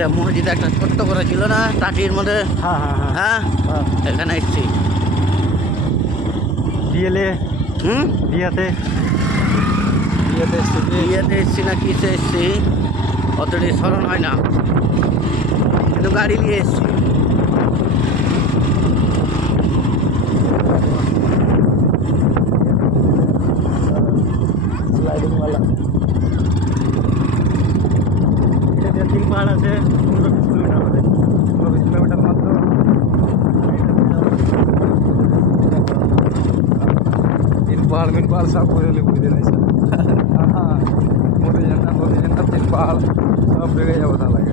এটা মসজিদ একটা ছোট্ট করে ছিল না টাটির মধ্যে, হ্যাঁ হ্যাঁ হ্যাঁ হ্যাঁ এখানে এসছি। বিয়েলে হুম, বিয়েতে বিয়েতে এসছি বিয়েতে এসছি না কিসে এসছি অতটি স্মরণ হয় না, কিন্তু গাড়ি নিয়ে এসছি। স্লাইডিংওয়ালা এটা তিন পাহাড় আছে 15-20 কিলোমিটার হবে, 15-20 কিলোমিটার মাত্র। तीन पहाड़ सब बुझे नहीं मोदी जनता तीन पहाड़ सब जगह जा बता लगे।